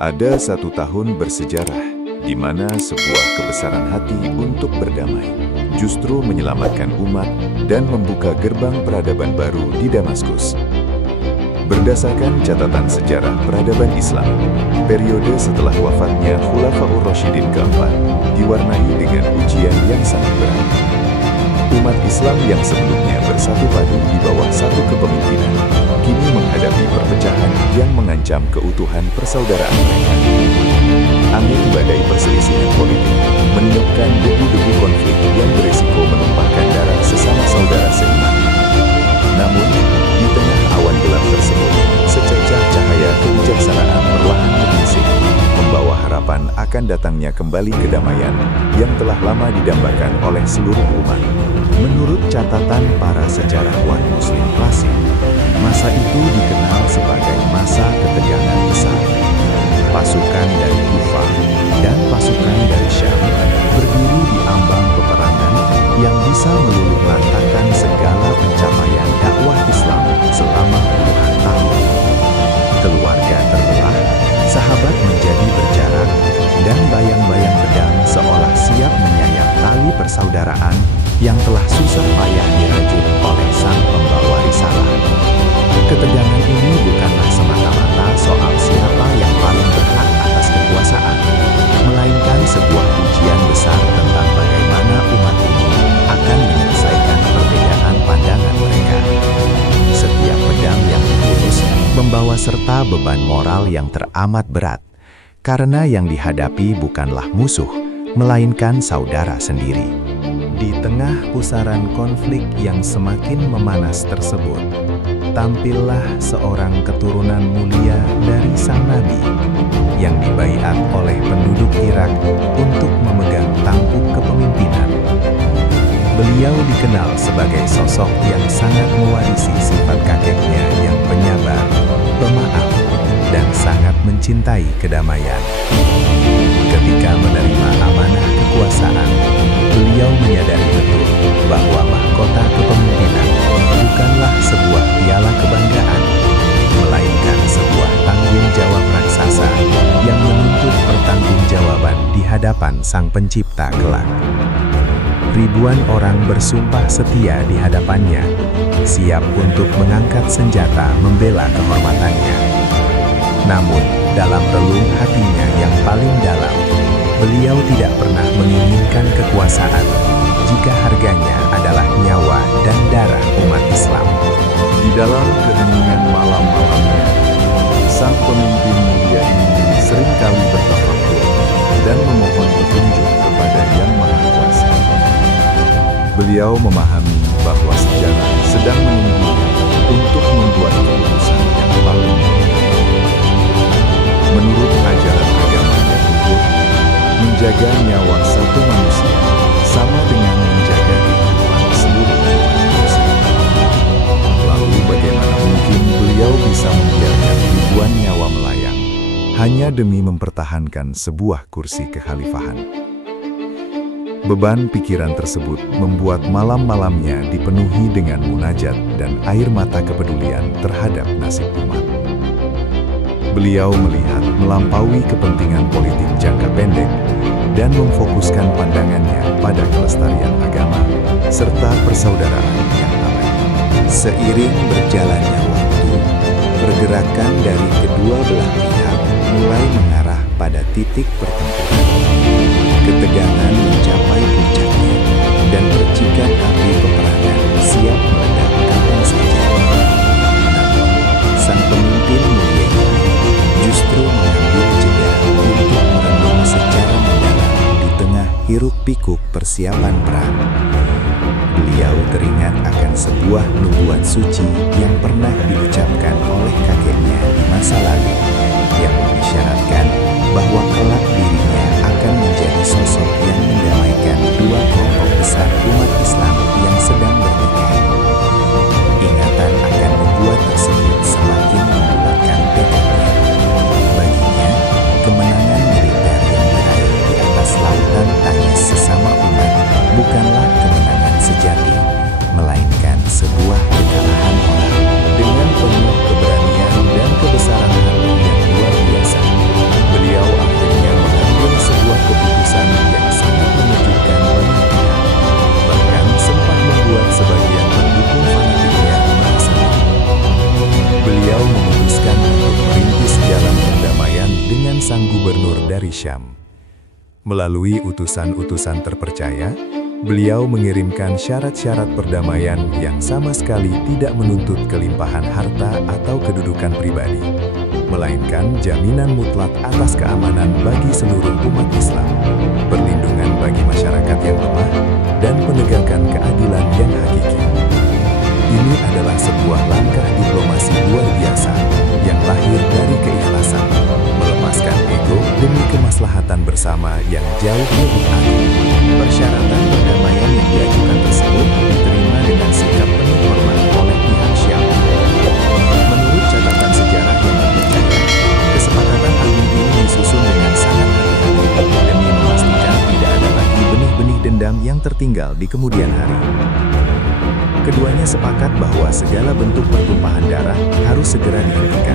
Ada satu tahun bersejarah, di mana sebuah kebesaran hati untuk berdamai justru menyelamatkan umat dan membuka gerbang peradaban baru di Damaskus. Berdasarkan catatan sejarah peradaban Islam, periode setelah wafatnya Khulafaur Rasyidin keempat diwarnai dengan ujian yang sangat berat. Umat Islam yang sebelumnya bersatu padu di bawah satu kepemimpinan, kini menghadapi perpecahan yang mengancam keutuhan persaudaraan mereka. Angin badai perselisihan politik meniupkan debu-debu konflik yang berisiko menumpahkan darah sesama saudara seiman. Namun, di tengah awan gelap tersebut, secercah cahaya kebijaksanaan perlahan menyingsing, membawa harapan akan datangnya kembali kedamaian yang telah lama didambakan oleh seluruh umat. Menurut catatan para sejarawan Muslim klasik, masa itu dikenal sebagai masa ketegangan besar. Pasukan dari Kufah dan pasukan dari Syam berdiri di ambang peperangan yang bisa meluluhlantakkan segala pencapaian dakwah Islam selama puluhan tahun. Keluarga terbelah, sahabat menjadi berjarak, dan bayang-bayang pedang seolah siap menyayat tali persaudaraan yang telah susah payah dirajut oleh sang pembawa risalah. Ketegangan ini bukanlah semata-mata soal siapa yang paling berhak atas kekuasaan, melainkan sebuah ujian besar tentang bagaimana umat ini akan menyelesaikan perbedaan pandangan mereka. Setiap pedang yang dihunus membawa serta beban moral yang teramat berat, karena yang dihadapi bukanlah musuh, melainkan saudara sendiri. Di tengah pusaran konflik yang semakin memanas tersebut, tampillah seorang keturunan mulia dari sang Nabi yang dibaiat oleh penduduk Irak untuk memegang tampuk kepemimpinan. Beliau dikenal sebagai sosok yang sangat mewarisi sifat kakeknya yang penyabar, pemaaf, dan sangat mencintai kedamaian. Ketika menerima amanah kekuasaan, beliau menyadari betul bahwa mahkota kepemimpinan bukanlah sebuah piala kebanggaan, melainkan sebuah tanggung jawab raksasa yang menuntut pertanggungjawaban di hadapan Sang Pencipta kelak. Ribuan orang bersumpah setia di hadapannya, siap untuk mengangkat senjata membela kehormatannya. Namun, dalam relung hatinya yang paling dalam, beliau tidak pernah menginginkan kekuasaan jika harganya adalah nyawa dan darah umat Islam. Di dalam keheningan malam-malamnya, sang pemimpin mulia ini seringkali bertafakur dan memohon petunjuk kepada Yang Maha Kuasa. Beliau memahami bahwa sejarah sedang menunggu untuk membuat keputusan yang paling baik. Menurut ajaran agama yang luhur, menjaga nyawa satu manusia sama dengan menjaga kehidupan seluruh umat manusia. Lalu bagaimana mungkin beliau bisa membiarkan ribuan nyawa melayang hanya demi mempertahankan sebuah kursi kekhalifahan? Beban pikiran tersebut membuat malam-malamnya dipenuhi dengan munajat dan air mata kepedulian terhadap nasib umat. Beliau melihat melampaui kepentingan politik jangka pendek dan memfokuskan pandangannya pada kelestarian agama serta persaudaraan yang abadi. Seiring berjalannya waktu, pergerakan dari kedua belah pihak mulai mengarah pada titik pertempuran. Ketegangan mencapai puncaknya dan percikan api peperangan siap meledak kapan saja. Namun, sang pemimpin mulia ini justru mengambil jeda untuk merenung secara mendalam di tengah hiruk-pikuk persiapan perang. Beliau teringat akan sebuah nubuat suci yang pernah diucapkan oleh kakeknya di masa lalu, yang mengisyaratkan bahwa kelak dirinya akan menjadi sosok yang mendamaikan dua kelompok besar umat Islam yang sedang bertikai. Ingatan akan nubuat tersebut semakin membulatkan tekadnya. Baginya, kemenangan militer yang diraih di atas lautan tangis sesama umat bukanlah kemenangan sejati, melainkan sebuah kekalahan orang dengan penuh keberanian dan kebesaran hati yang luar biasa. sang gubernur dari Syam. Melalui utusan-utusan terpercaya, beliau mengirimkan syarat-syarat perdamaian yang sama sekali tidak menuntut kelimpahan harta atau kedudukan pribadi, melainkan jaminan mutlak atas keamanan bagi seluruh umat Islam, perlindungan bagi masyarakat yang lemah, dan penegakan keadilan yang hakiki. Ini adalah sebuah langkah diplomasi luar biasa yang lahir dari keikhlasan, melepaskan ego demi kemaslahatan bersama yang jauh lebih agung. Persyaratan perdamaian yang diajukan tersebut diterima dengan sikap penuh hormat oleh pihak Syam. Menurut catatan sejarah yang terpercaya, kesepakatan agung ini disusun dengan sangat hati-hati demi memastikan tidak ada lagi benih-benih dendam yang tertinggal di kemudian hari. Keduanya sepakat bahwa segala bentuk pertumpahan darah harus segera dihentikan.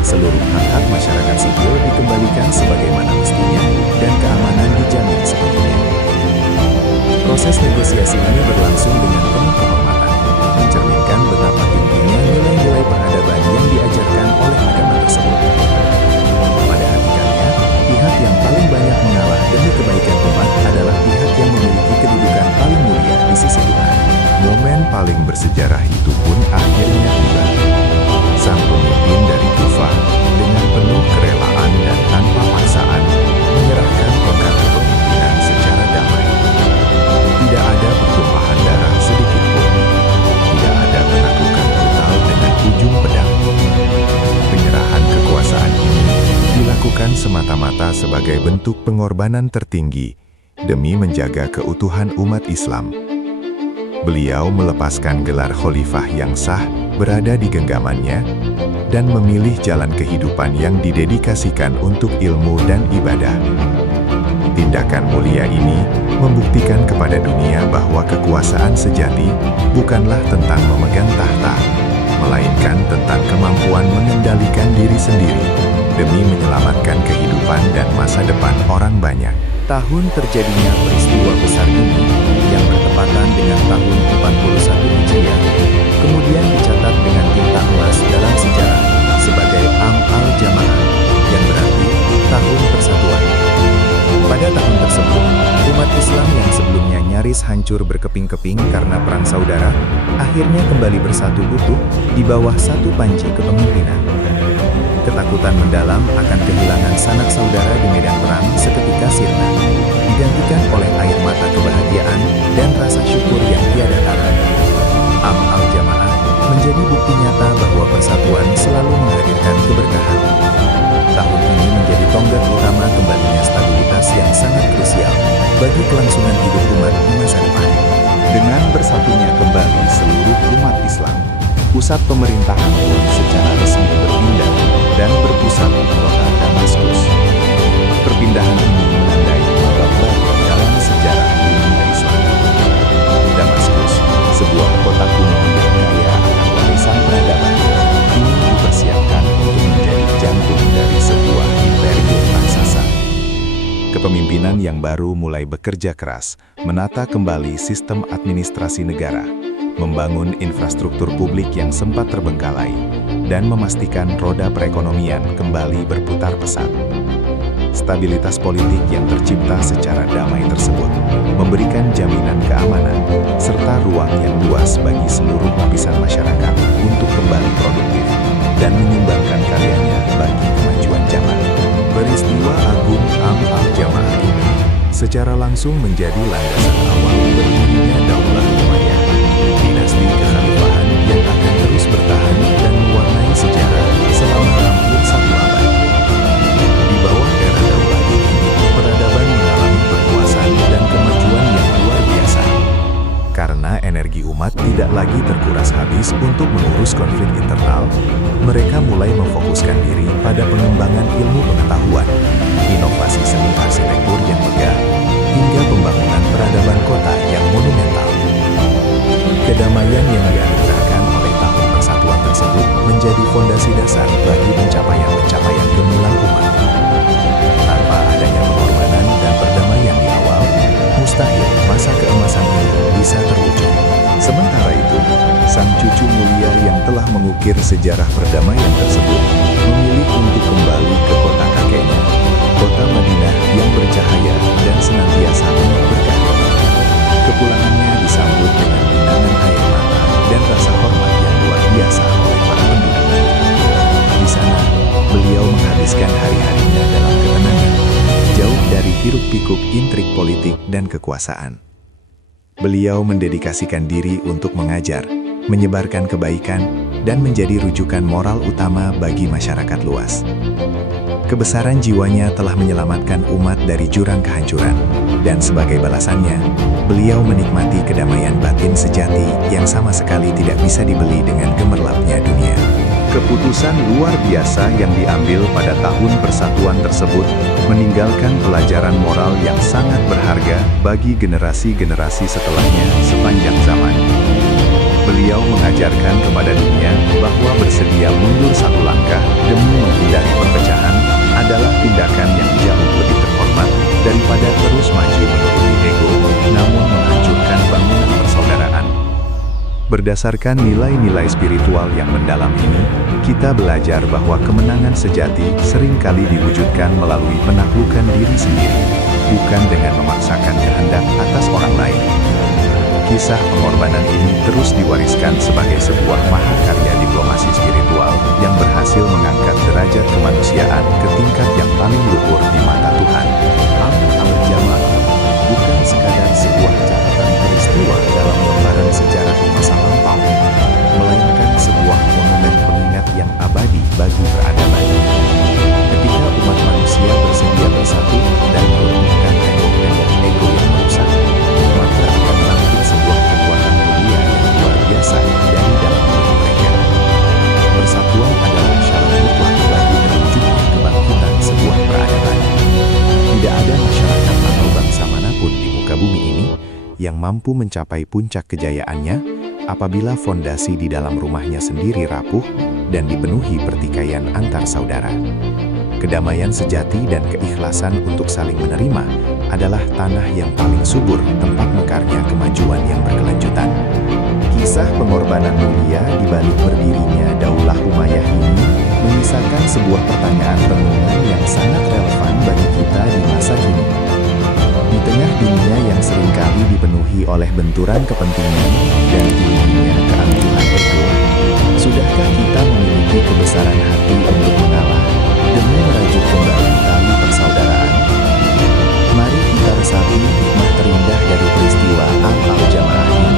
Seluruh hak-hak masyarakat sipil dikembalikan sebagaimana mestinya dan keamanan dijamin sepenuhnya. Proses negosiasi ini berlangsung dengan penuh kehormatan, mencerminkan betapa tingginya nilai-nilai peradaban yang diajarkan oleh agama tersebut. Pada hakikatnya, pihak yang paling banyak mengalah demi kebaikan umat adalah pihak yang memiliki kedudukan paling mulia di sisi Tuhan. Momen paling bersejarah itu pun akhirnya tiba. Sang pemimpin dari Kufah dengan penuh kerelaan dan tanpa paksaan menyerahkan tongkat kepemimpinan secara damai. Tidak ada pertumpahan darah sedikit pun. Tidak ada penaklukan brutal dengan ujung pedang. Penyerahan kekuasaan ini dilakukan semata-mata sebagai bentuk pengorbanan tertinggi demi menjaga keutuhan umat Islam. Beliau melepaskan gelar khalifah yang sah berada di genggamannya dan memilih jalan kehidupan yang didedikasikan untuk ilmu dan ibadah. Tindakan mulia ini membuktikan kepada dunia bahwa kekuasaan sejati bukanlah tentang memegang tahta, melainkan tentang kemampuan mengendalikan diri sendiri demi menyelamatkan kehidupan dan masa depan orang banyak. Tahun terjadinya peristiwa besar ini, yang bertepatan dengan tahun 41 Hijriah, kemudian dicatat dengan tinta emas dalam sejarah sebagai Am al-Jamaah, yang berarti tahun persatuan. Pada tahun tersebut, umat Islam yang sebelumnya nyaris hancur berkeping-keping karena perang saudara, akhirnya kembali bersatu utuh di bawah satu panji kepemimpinan. Ketakutan mendalam akan kehilangan sanak saudara di medan perang seketika sirna, digantikan oleh air mata kebahagiaan dan rasa syukur yang tiada tara. Am al-Jamaah menjadi bukti nyata bahwa persatuan selalu menghadirkan keberkahan. Tahun ini menjadi tonggak utama kembalinya stabilitas yang sangat krusial bagi kelangsungan hidup umat di masa depan. Dengan bersatunya kembali seluruh umat Islam, pusat pemerintahan pun secara resmi berpindah dan berpusat di kota Damaskus. Perpindahan ini menandai babak baru dalam sejarah dunia Islam. Damaskus, sebuah kota kuno yang kaya akan warisan peradaban, kini dipersiapkan untuk menjadi jantung dari sebuah imperium raksasa. Kepemimpinan yang baru mulai bekerja keras, menata kembali sistem administrasi negara, membangun infrastruktur publik yang sempat terbengkalai, dan memastikan roda perekonomian kembali berputar pesat. Stabilitas politik yang tercipta secara damai tersebut memberikan jaminan keamanan, serta ruang yang luas bagi seluruh lapisan masyarakat untuk kembali produktif dan menyumbangkan karyanya bagi kemajuan zaman. Peristiwa agung Am al-Jamaah ini secara langsung menjadi landasan awal berdirinya Daulah Umayyah, dinasti kekhalifahan yang akan terus bertahan dan mewarnai sejarah selama hampir satu abad. Di bawah era Daulah ini, peradaban mengalami perluasan dan kemajuan yang luar biasa. Karena energi umat tidak lagi terkuras habis untuk mengurus konflik internal, mereka mulai memfokuskan diri pada pengembangan ilmu pengetahuan, inovasi seni arsitektur yang megah, hingga pembangunan peradaban kota yang monumental. Kedamaian yang dianugerahkan oleh tahun persatuan tersebut menjadi fondasi dasar bagi pencapaian-pencapaian gemilang umat. Tanpa adanya pengorbanan dan perdamaian di awal, mustahil masa keemasan ini bisa terwujud. Sementara itu, sang cucu mulia yang telah mengukir sejarah perdamaian tersebut memilih untuk kembali ke kota menghabiskan hari-harinya dalam ketenangan, jauh dari hiruk-pikuk intrik politik dan kekuasaan. Beliau mendedikasikan diri untuk mengajar, menyebarkan kebaikan, dan menjadi rujukan moral utama bagi masyarakat luas. Kebesaran jiwanya telah menyelamatkan umat dari jurang kehancuran, dan sebagai balasannya, beliau menikmati kedamaian batin sejati yang sama sekali tidak bisa dibeli dengan gemerlapnya dunia. Keputusan luar biasa yang diambil pada tahun persatuan tersebut meninggalkan pelajaran moral yang sangat berharga bagi generasi-generasi setelahnya sepanjang zaman. Beliau mengajarkan kepada dunia bahwa bersedia mundur satu langkah demi menghindari perpecahan adalah tindakan yang jauh lebih terhormat daripada terus maju menuruti ego, namun menghancurkan bangunan persaudaraan. Berdasarkan nilai-nilai spiritual yang mendalam ini, kita belajar bahwa kemenangan sejati seringkali diwujudkan melalui penaklukan diri sendiri, bukan dengan memaksakan kehendak atas orang lain. Kisah pengorbanan ini terus diwariskan sebagai sebuah mahakarya diplomasi spiritual yang berhasil mengangkat derajat kemanusiaan ke tingkat yang paling luhur di mata Tuhan. Al-Jamaah bukan sekadar sebuah catatan peristiwa dalam lembaran sejarah masa lampau, melainkan sebuah monumen pengingat yang abadi bagi peradaban. Ketika umat manusia bersedia bersatu dan melumpuhkan tembok-tembok ego yang merusak, maka akan bangkit sebuah kekuatan mulia yang luar biasa dari dalam diri mereka. Persatuan adalah syarat mutlak bagi terwujudnya kebangkitan sebuah peradaban. Tidak ada masyarakat atau bangsa manapun di muka bumi ini yang mampu mencapai puncak kejayaannya apabila fondasi di dalam rumahnya sendiri rapuh dan dipenuhi pertikaian antar saudara. Kedamaian sejati dan keikhlasan untuk saling menerima adalah tanah yang paling subur tempat mekarnya kemajuan yang berkelanjutan. Kisah pengorbanan mulia di balik berdirinya Daulah Umayyah ini menyisakan sebuah pertanyaan renungan yang sangat relevan bagi kita di masa kini. Di tengah dunia yang seringkali dipenuhi oleh benturan kepentingan dan tingginya keangkuhan ego, sudahkah kita memiliki kebesaran hati untuk mengalah demi merajut kembali tali persaudaraan? Mari kita resapi hikmah terindah dari peristiwa Al-Jamaah ini,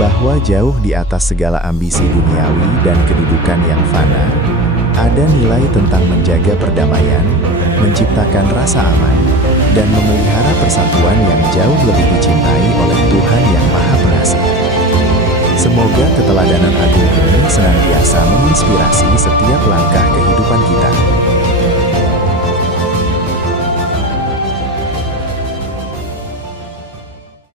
bahwa jauh di atas segala ambisi duniawi dan kedudukan yang fana, ada nilai tentang menjaga perdamaian, menciptakan rasa aman, dan memelihara persatuan yang jauh lebih dicintai oleh Tuhan yang Maha Pengasih. Semoga keteladanan agung ini senantiasa menginspirasi setiap langkah kehidupan kita.